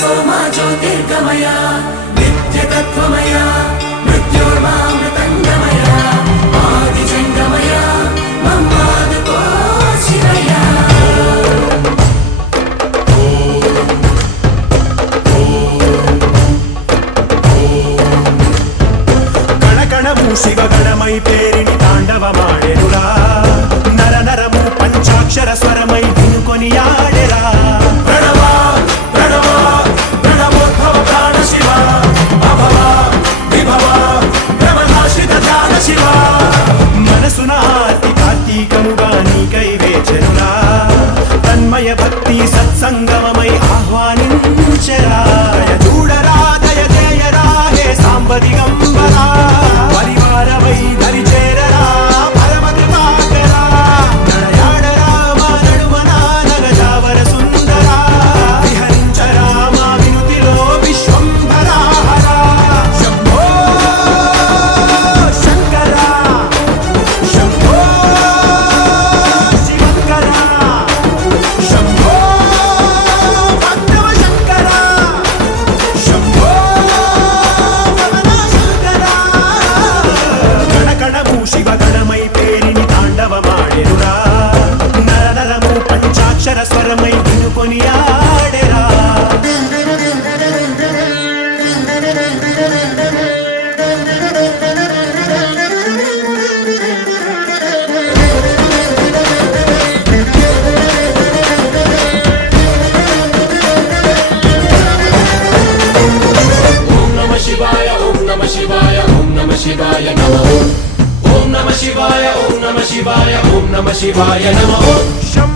सोमा ज्योतिर्गमय नित्यतत्त्वमय मृत्योर्मामृतङ्गमय आदिजङ्गमय मम्मादुको शिवय कणकणमु शिवगणमय पेरिणि ताण्डवमाडेरुरा नर नरमु पंचाक्षर स्वरमय धिनुकोनियाडेरा तन्मय भक्ति सत्संगममय आह्वानिंचरा చూడరా దయచేయరా హే సాంబ దిగంబరా పరివార వై దరి చేరరా పరమ కృపాకరా నడయాడరా మా నడుమన నగజావర సుందరా విహరించరా మా వినుతిలో విశ్వంభరా హరా శంభో శంకరా శంభో శివంకరా శంభో భక్తవ శంకరా శంభో భవన శంకరా గణగణము శివగణమై పేరిని తాండవమాడెరురా నర నరము పంచాక్షర స్వరమై వినుకొని ఆడెరా शिवाय ओम नमः शिवाय ओम नमः शिवाय नमः ओम नमः शिवाय ओम नमः शिवाय ओम नमः शिवाय नमः